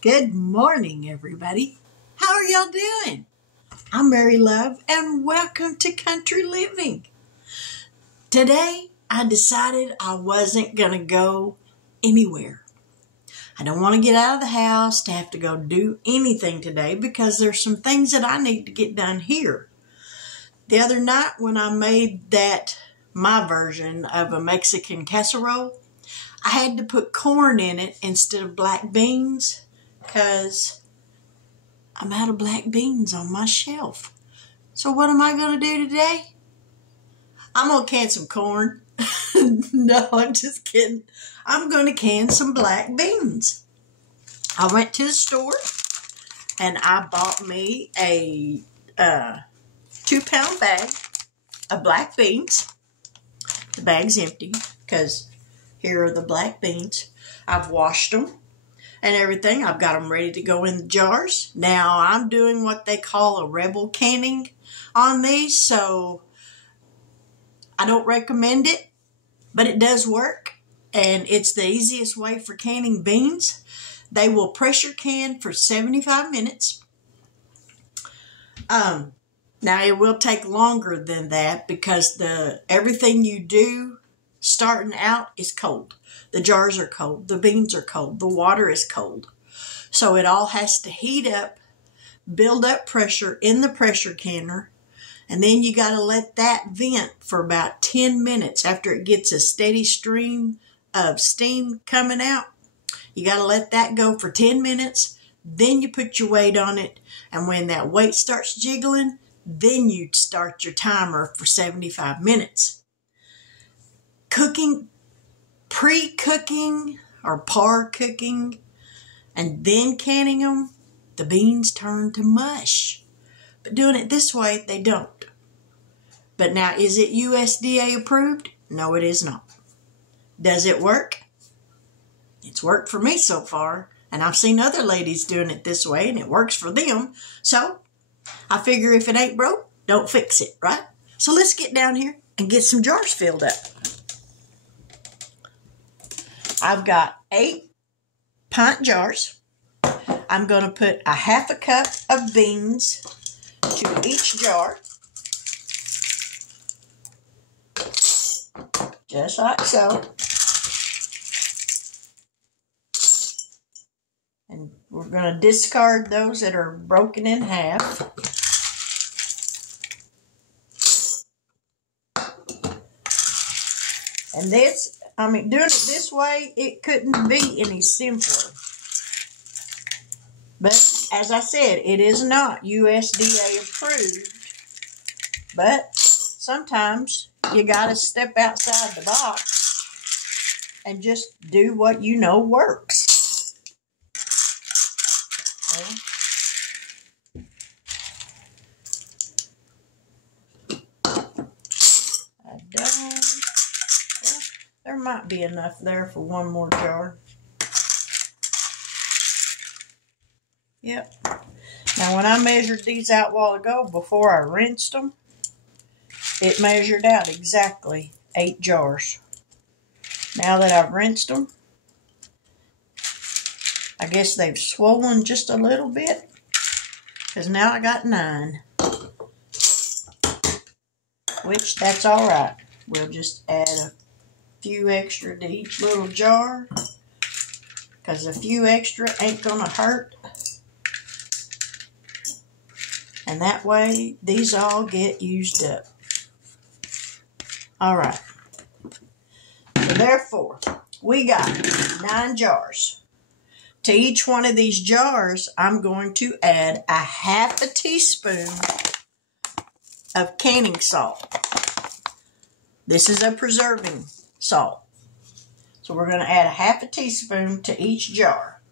Good morning, everybody. How are y'all doing? I'm Mary Love, and welcome to Country Living. Today, I decided I wasn't going to go anywhere. I don't want to get out of the house to have to go do anything today because there's some things that I need to get done here. The other night when I made my version of a Mexican casserole, I had to put corn in it instead of black beans because I'm out of black beans on my shelf. So what am I going to do today? I'm going to can some corn. No, I'm just kidding. I'm going to can some black beans. I went to the store and I bought me a 2-pound bag of black beans. The bag's empty because here are the black beans. I've washed them and everything. I've got them ready to go in the jars. Now I'm doing what they call a rebel canning on these, so I don't recommend it, but it does work, and it's the easiest way for canning beans. They will pressure can for 75 minutes. Now it will take longer than that because everything you do starting out is cold. The jars are cold. The beans are cold. The water is cold. So it all has to heat up, build up pressure in the pressure canner, and then you got to let that vent for about 10 minutes after it gets a steady stream of steam coming out. You got to let that go for 10 minutes. Then you put your weight on it, and when that weight starts jiggling, then you start your timer for 75 minutes. Pre-cooking or par cooking, and then canning them, the beans turn to mush. But doing it this way, they don't. But now, is it USDA approved? No, it is not. Does it work? It's worked for me so far, and I've seen other ladies doing it this way, and it works for them. So, I figure if it ain't broke, don't fix it, right? So let's get down here and get some jars filled up. I've got 8 pint jars. I'm going to put a half a cup of beans to each jar. Just like so. And we're going to discard those that are broken in half. And doing it this way, it couldn't be any simpler. But as I said, it is not USDA approved. But sometimes you got to step outside the box and just do what you know works. There might be enough there for one more jar. Yep. Now when I measured these out a while ago before I rinsed them, it measured out exactly 8 jars. Now that I've rinsed them, I guess they've swollen just a little bit, because now I got 9. Which, that's alright. We'll just add a few extra to each little jar, because a few extra ain't gonna hurt. And that way, these all get used up. Alright. So therefore, we got 9 jars. To each one of these jars, I'm going to add a half a teaspoon of canning salt. This is a preserving salt. So we're going to add a half a teaspoon to each jar.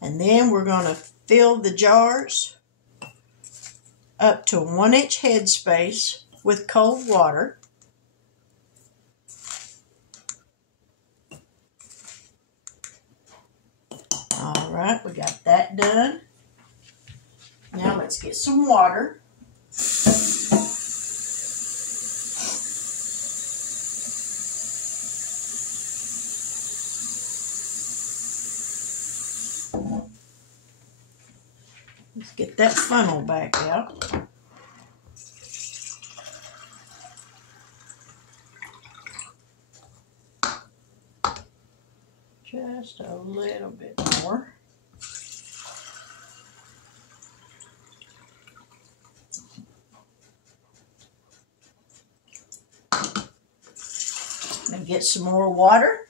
And then we're going to fill the jars up to 1-inch headspace with cold water. All right, we got that done. Now let's get some water. Get that funnel back out. Just a little bit more. And get some more water.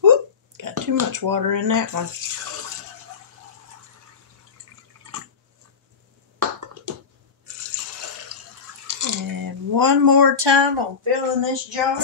Whoop, got too much water in that one. And one more time on filling this jar.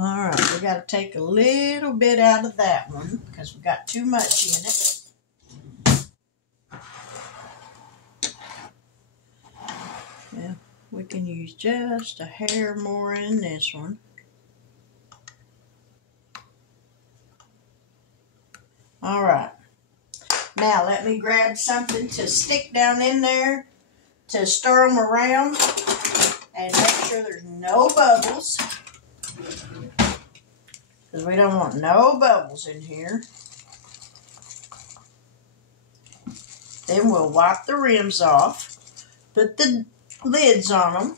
All right, we got to take a little bit out of that one because we got too much in it. Yeah, we can use just a hair more in this one. All right, now let me grab something to stick down in there to stir them around and make sure there's no bubbles. Because we don't want no bubbles in here. Then we'll wipe the rims off, put the lids on them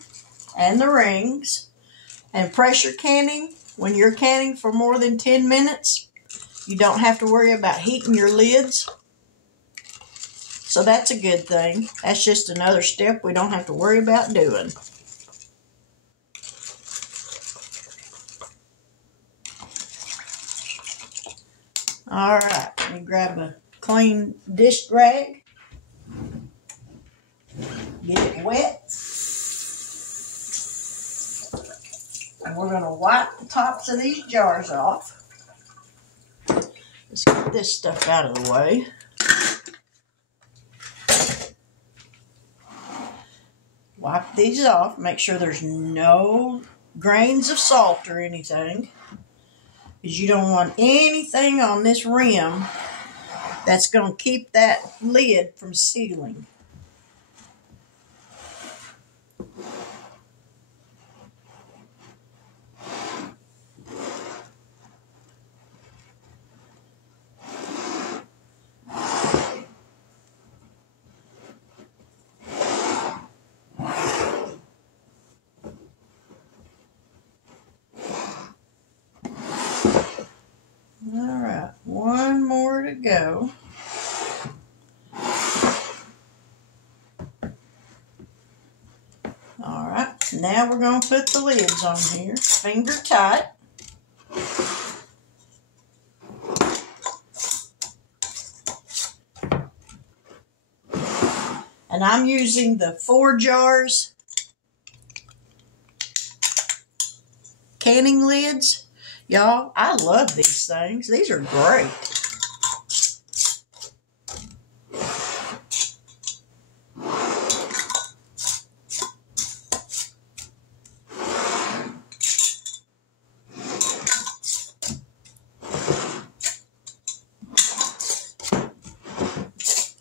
and the rings, and pressure canning. When you're canning for more than 10 minutes, you don't have to worry about heating your lids. So that's a good thing. That's just another step we don't have to worry about doing. All right, let me grab a clean dish rag. Get it wet. And we're going to wipe the tops of these jars off. Let's get this stuff out of the way. Wipe these off. Make sure there's no grains of salt or anything, because you don't want anything on this rim that's going to keep that lid from sealing. Alright, one more to go. Alright, now we're going to put the lids on here, finger tight. And I'm using the 4 jars canning lids. Y'all, I love these things. These are great.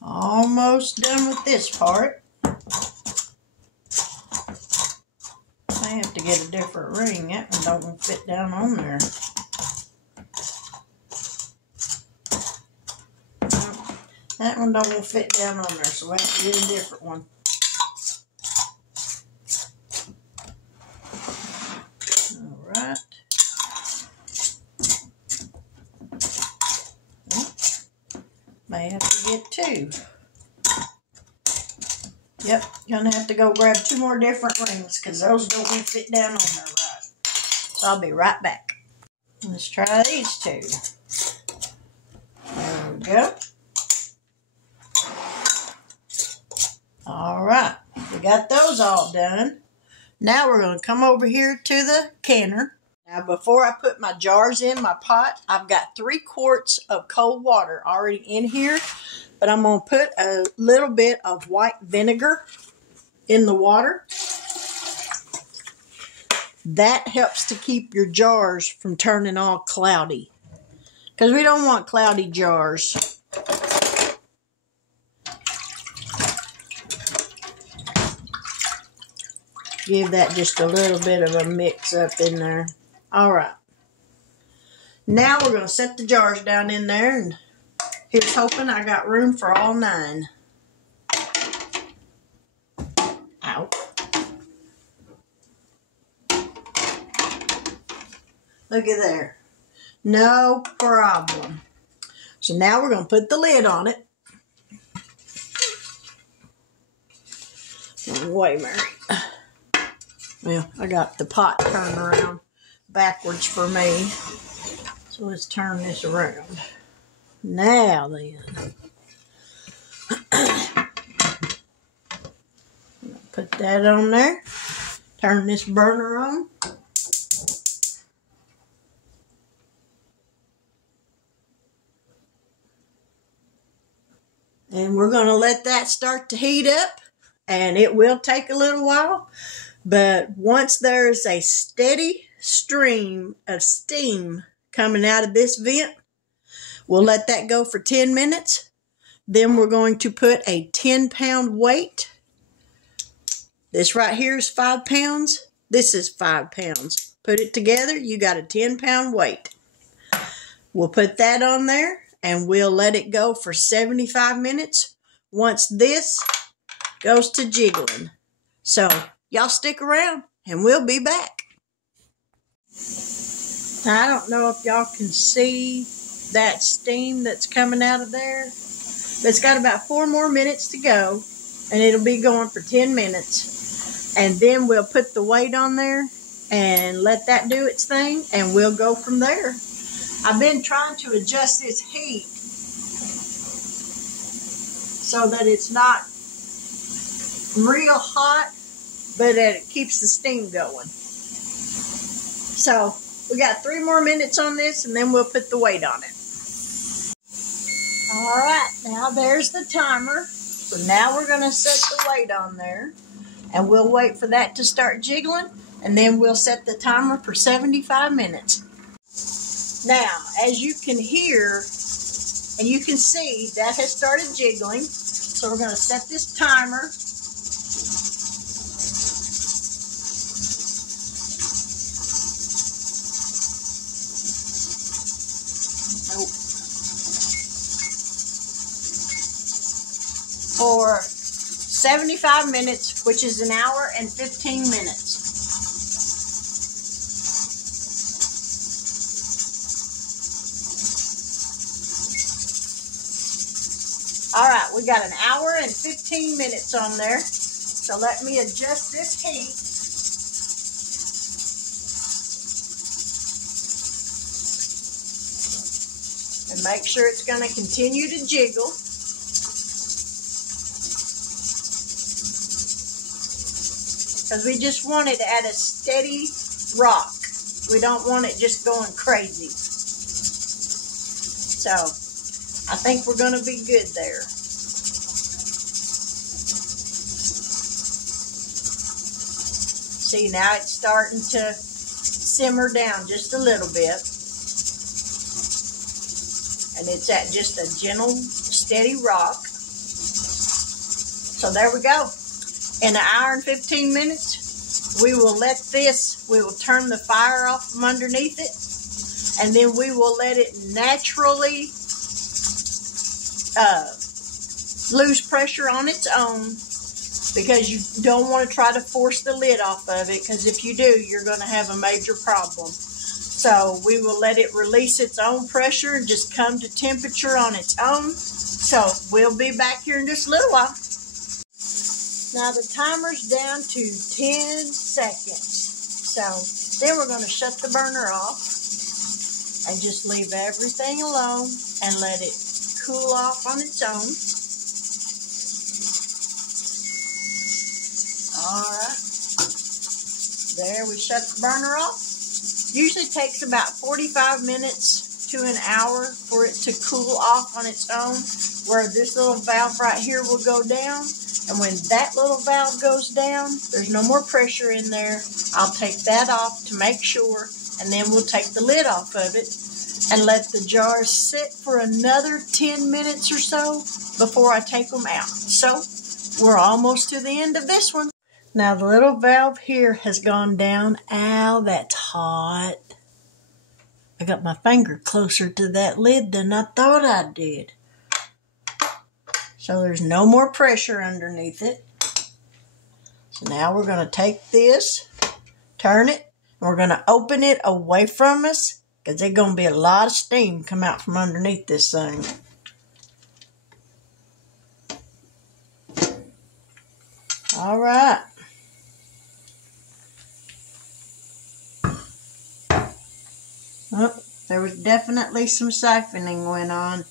Almost done with this part. I have to get a different ring. That one don't fit down on there. That one don't fit down on there, so we have to get a different one. may have to get 2. Yep, gonna have to go grab 2 more different rings because those don't fit down on there right. So I'll be right back. Let's try these 2. There we go. All right, we got those all done. Now we're going to come over here to the canner. Now before I put my jars in my pot, I've got 3 quarts of cold water already in here. But I'm going to put a little bit of white vinegar in the water. That helps to keep your jars from turning all cloudy. Because we don't want cloudy jars. Give that just a little bit of a mix up in there. All right. Now we're going to set the jars down in there, and here's hoping I got room for all 9. Ow. Look at there. No problem. So now we're going to put the lid on it. Wait, Mary. Well, I got the pot turned around backwards for me. So let's turn this around. Now then. Put that on there. Turn this burner on. And we're going to let that start to heat up. And it will take a little while. But once there's a steady stream of steam coming out of this vent, we'll let that go for 10 minutes. Then we're going to put a 10-pound weight. This right here is 5 pounds. This is 5 pounds. Put it together, you got a 10-pound weight. We'll put that on there and we'll let it go for 75 minutes once this goes to jiggling. So y'all stick around and we'll be back. Now, I don't know if y'all can see that steam that's coming out of there. But it's got about 4 more minutes to go. And it'll be going for 10 minutes. And then we'll put the weight on there and let that do its thing. And we'll go from there. I've been trying to adjust this heat so that it's not real hot, but that it keeps the steam going. So we got 3 more minutes on this, and then we'll put the weight on it. All right, now there's the timer. So now we're going to set the weight on there, and we'll wait for that to start jiggling, and then we'll set the timer for 75 minutes. Now, as you can hear, and you can see, that has started jiggling. So we're going to set this timer. For 75 minutes, which is an hour and 15 minutes. All right, we got an hour and 15 minutes on there. So let me adjust this heat. And make sure it's going to continue to jiggle. Because we just want it at a steady rock. We don't want it just going crazy. So, I think we're going to be good there. See, now it's starting to simmer down just a little bit. And it's at just a gentle, steady rock. So there we go. In an hour and 15 minutes, we will let this, we will turn the fire off from underneath it, and then we will let it naturally lose pressure on its own, because you don't want to try to force the lid off of it, because if you do, you're going to have a major problem. So we will let it release its own pressure and just come to temperature on its own. So we'll be back here in just a little while. Now the timer's down to 10 seconds. So then we're going to shut the burner off and just leave everything alone and let it cool off on its own. Alright. There, we shut the burner off. Usually takes about 45 minutes to an hour for it to cool off on its own, where this little valve right here will go down. And when that little valve goes down, there's no more pressure in there. I'll take that off to make sure, and then we'll take the lid off of it and let the jars sit for another 10 minutes or so before I take them out. So we're almost to the end of this one. Now the little valve here has gone down. Ow, that's hot. I got my finger closer to that lid than I thought I did. So there's no more pressure underneath it. So now we're going to take this, turn it, and we're going to open it away from us because there's going to be a lot of steam come out from underneath this thing. All right. Oh, there was definitely some siphoning going on.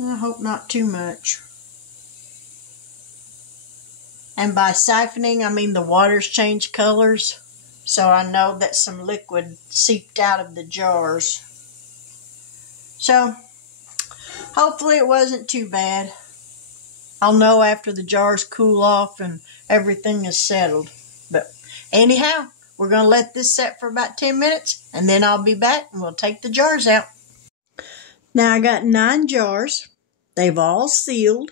I hope not too much. And by siphoning, I mean the water's changed colors. So I know that some liquid seeped out of the jars. So, hopefully it wasn't too bad. I'll know after the jars cool off and everything is settled. But anyhow, we're going to let this set for about 10 minutes. And then I'll be back and we'll take the jars out. Now I got 9 jars. They've all sealed.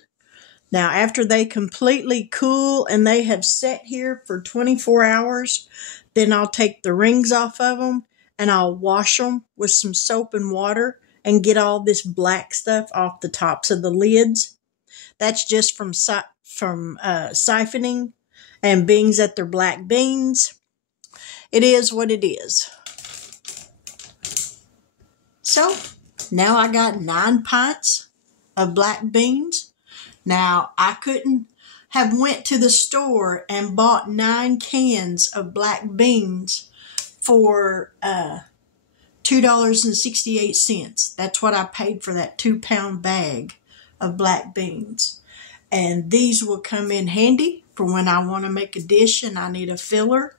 Now after they completely cool and they have set here for 24 hours, then I'll take the rings off of them and I'll wash them with some soap and water and get all this black stuff off the tops of the lids. That's just from siphoning and beans that they're black beans. It is what it is. So now I got 9 pints of black beans. Now I couldn't have went to the store and bought 9 cans of black beans for $2.68. That's what I paid for that 2-pound bag of black beans. And these will come in handy for when I want to make a dish and I need a filler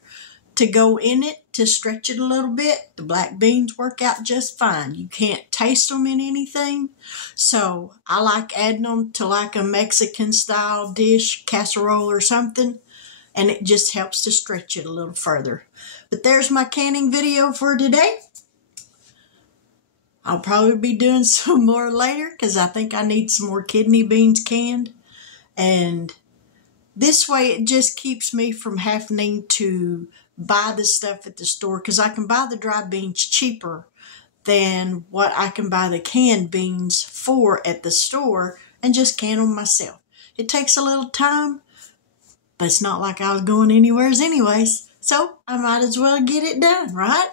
to go in it to stretch it a little bit. The black beans work out just fine. You can't taste them in anything. So I like adding them to like a Mexican style dish, casserole or something. And it just helps to stretch it a little further. But there's my canning video for today. I'll probably be doing some more later because I think I need some more kidney beans canned. And this way it just keeps me from having to buy the stuff at the store, because I can buy the dry beans cheaper than what I can buy the canned beans for at the store and just can them myself. It takes a little time, but it's not like I was going anywhere anyways, so I might as well get it done, right?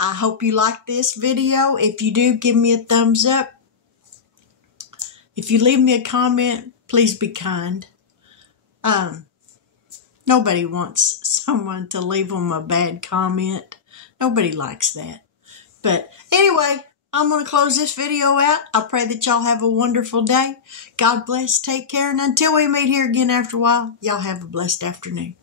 I hope you like this video. If you do, give me a thumbs up. If you leave me a comment, please be kind. Nobody wants someone to leave them a bad comment. Nobody likes that. But anyway, I'm going to close this video out. I pray that y'all have a wonderful day. God bless. Take care. And until we meet here again after a while, y'all have a blessed afternoon.